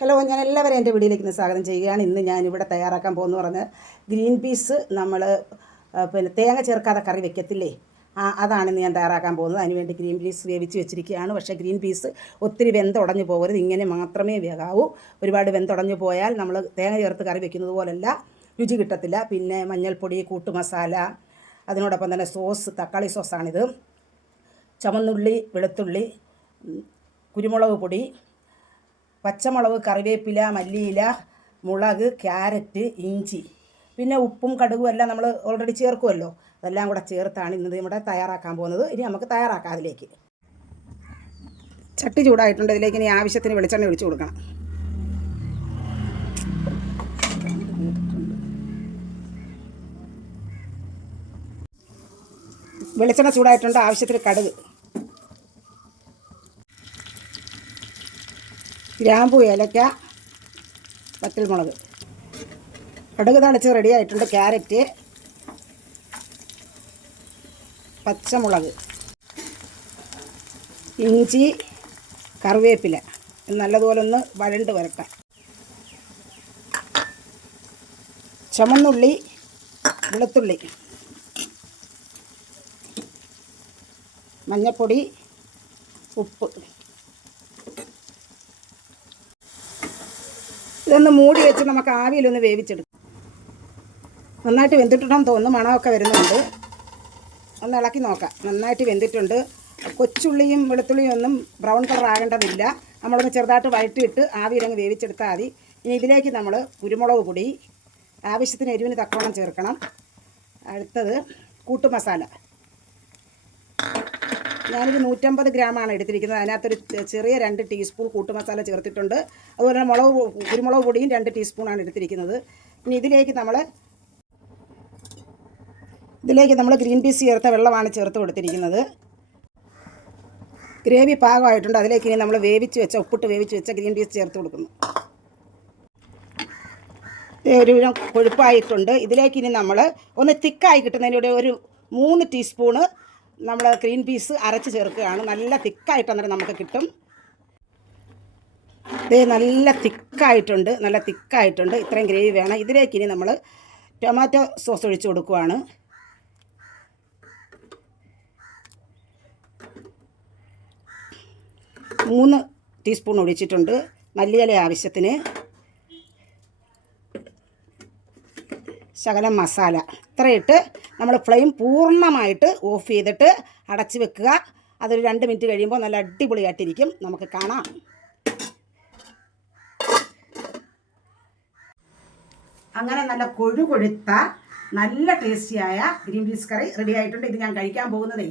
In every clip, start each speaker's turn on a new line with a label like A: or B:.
A: Hello ഞാൻ എല്ലാവരും എന്റെ വീഡിയോയിലേക്ക് സ്വാഗതം ചെയ്യുകയാണ്. ഇന്ന് ഞാൻ ഇവിടെ തയ്യാറാക്കാൻ പോകുന്നു പറഞ്ഞ് ഗ്രീൻ പീസ് നമ്മൾ പിന്നെ തേങ്ങ ചേർക്കാതെ കറി വെക്കത്തില്ലേ? ആ അതാണ് ഇന്ന് ഞാൻ തയ്യാറാക്കാൻ പോകുന്നത്. അതിനുവേണ്ടി ഗ്രീൻ പീസ് വേവിച്ച് വെച്ചിരിക്കുകയാണ്. പക്ഷേ ഗ്രീൻ പീസ് ഒത്തിരി വെന്തുടഞ്ഞു പോകരുത്. ഇങ്ങനെ മാത്രമേ വേകാവൂ. ഒരുപാട് വെന്തുടഞ്ഞു പോയാൽ നമ്മൾ തേങ്ങ ചേർത്ത് കറി വെക്കുന്നത് പോലല്ല. രുചി കിട്ടത്തില്ല. പിന്നെ മഞ്ഞൾപ്പൊടി കൂട്ടുമസാല അതിനോടൊപ്പം തന്നെ സോസ് തക്കാളി സോസാണിത്. ചുമന്നുള്ളി വെളുത്തുള്ളി കുരുമുളക് പൊടി പച്ചമുളക് കറിവേപ്പില മല്ലിയില മുളക് ക്യാരറ്റ് ഇഞ്ചി. പിന്നെ ഉപ്പും കടുകും എല്ലാം നമ്മൾ ഓൾറെഡി ചേർക്കുമല്ലോ അതെല്ലാം കൂടെ ചേർത്താണ് ഇന്നത് ഇവിടെ തയ്യാറാക്കാൻ പോകുന്നത്. ഇനി നമുക്ക് തയ്യാറാക്കാം അതിലേക്ക്. ചട്ടി ചൂടായിട്ടുണ്ട്. ഇതിലേക്ക് ഇനി ആവശ്യത്തിന് വെളിച്ചെണ്ണ ഒഴിച്ചു കൊടുക്കണം. വെളിച്ചെണ്ണ ചൂടായിട്ടുണ്ട്. ആവശ്യത്തിന് കടുക്. ഗ്രാമ്പു ഏലക്ക വറ്റൽമുളക്. കടുക് തളിച്ച് റെഡി ആയിട്ടുണ്ട് ക്യാരറ്റ് പച്ചമുളക് ഇഞ്ചി കറിവേപ്പില. നല്ലതുപോലെ ഒന്ന് വഴണ്ട് വരട്ടാം. ചുമന്നുള്ളി വെളുത്തുള്ളി മഞ്ഞൾപ്പൊടി ഉപ്പ്. ഇതൊന്ന് മൂടി വെച്ച് നമുക്ക് ആവിയിലൊന്ന് വേവിച്ചെടുക്കാം. നന്നായിട്ട് വെന്തിട്ടുണ്ടെന്ന് തോന്നുന്നു. മണമൊക്കെ വരുന്നുണ്ട്. ഒന്ന് ഇളക്കി നോക്കാം. നന്നായിട്ട് വെന്തിട്ടുണ്ട്. കൊച്ചുള്ളിയും വെളുത്തുള്ളിയും ഒന്നും ബ്രൗൺ കളർ ആകേണ്ടതില്ല. നമ്മളൊന്ന് ചെറുതായിട്ട് വഴറ്റിയിട്ട് ആവിയിലങ്ങ് വേവിച്ചെടുത്താൽ മതി. ഇനി ഇതിലേക്ക് നമ്മൾ കുരുമുളക് പൊടി ആവശ്യത്തിന് എരിവിന് തക്കോളം ചേർക്കണം. അടുത്തത് കൂട്ടുമസാല. ഞാനൊരു നൂറ്റമ്പത് ഗ്രാമാണ് എടുത്തിരിക്കുന്നത്. അതിനകത്തൊരു ചെറിയ രണ്ട് ടീസ്പൂൺ കൂട്ടുമസാല ചേർത്തിട്ടുണ്ട്. അതുപോലെ തന്നെ മുളക് കുരുമുളക് പൊടിയും രണ്ട് ടീസ്പൂണാണ് എടുത്തിരിക്കുന്നത്. ഇനി ഇതിലേക്ക് നമ്മൾ ഇതിലേക്ക് നമ്മൾ ഗ്രീൻ പീസ് ചേർത്ത വെള്ളമാണ് ചേർത്ത് കൊടുത്തിരിക്കുന്നത്. ഗ്രേവി പാകമായിട്ടുണ്ട്. അതിലേക്ക് ഇനി നമ്മൾ വേവിച്ച് വെച്ച ഉപ്പിട്ട് വേവിച്ച് വെച്ച ഗ്രീൻ പീസ് ചേർത്ത് കൊടുക്കുന്നു. ഒരു കൊഴുപ്പായിട്ടുണ്ട്. ഇതിലേക്ക് ഇനി നമ്മൾ ഒന്ന് തിക്കായി കിട്ടുന്നതിനൂടെ ഒരു മൂന്ന് ടീസ്പൂണ് നമ്മൾ ഗ്രീൻ പീസ് അരച്ച് ചേർക്കുകയാണ്. നല്ല തിക്കായിട്ട് അന്നേരം നമുക്ക് കിട്ടും. ഇത് നല്ല തിക്കായിട്ടുണ്ട്. നല്ല തിക്കായിട്ടുണ്ട്. ഇത്രയും ഗ്രേവി വേണം. ഇതിലേക്ക് ഇനി നമ്മൾ ടൊമാറ്റോ സോസ് ഒഴിച്ച് കൊടുക്കുവാണ്. മൂന്ന് ടീസ്പൂൺ ഒഴിച്ചിട്ടുണ്ട്. മല്ലിയില ആവശ്യത്തിന്. ശകലം മസാല. ഇത്രയിട്ട് നമ്മൾ ഫ്ലെയിം പൂർണമായിട്ട് ഓഫ് ചെയ്തിട്ട് അടച്ച് വെക്കുക. അതൊരു രണ്ട് മിനിറ്റ് കഴിയുമ്പോൾ നല്ല അടിപൊളിയായിട്ടിരിക്കും. നമുക്ക് കാണാം. അങ്ങനെ നല്ല കൊഴു കൊഴുത്ത നല്ല ടേസ്റ്റിയായ ഗ്രീൻ പീസ് കറി റെഡി ആയിട്ടുണ്ട്. ഇത് ഞാൻ കഴിക്കാൻ പോകുന്നതേ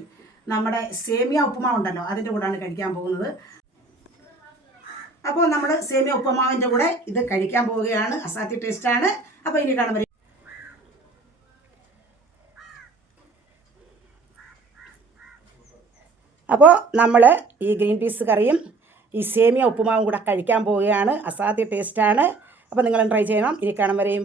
A: നമ്മുടെ സേമിയ ഉപ്പുമാവ് ഉണ്ടല്ലോ അതിന്റെ കൂടെയാണ് കഴിക്കാൻ പോകുന്നത്. അപ്പോൾ നമ്മൾ സേമിയ ഉപ്പുമാവിന്റെ കൂടെ ഇത് കഴിക്കാൻ പോവുകയാണ്. അസാധ്യ ടേസ്റ്റാണ് അപ്പോൾ ഇനി കാണുമ്പോൾ അപ്പോൾ നമ്മൾ ഈ ഗ്രീൻ പീസ് കറിയും ഈ സേമിയ ഉപ്പുമാവും കൂടെ കഴിക്കാൻ പോവുകയാണ്. അസാധ്യ ടേസ്റ്റാണ് അപ്പോൾ നിങ്ങൾ ട്രൈ ചെയ്യണം? ഇനി കാണാൻ വരെയും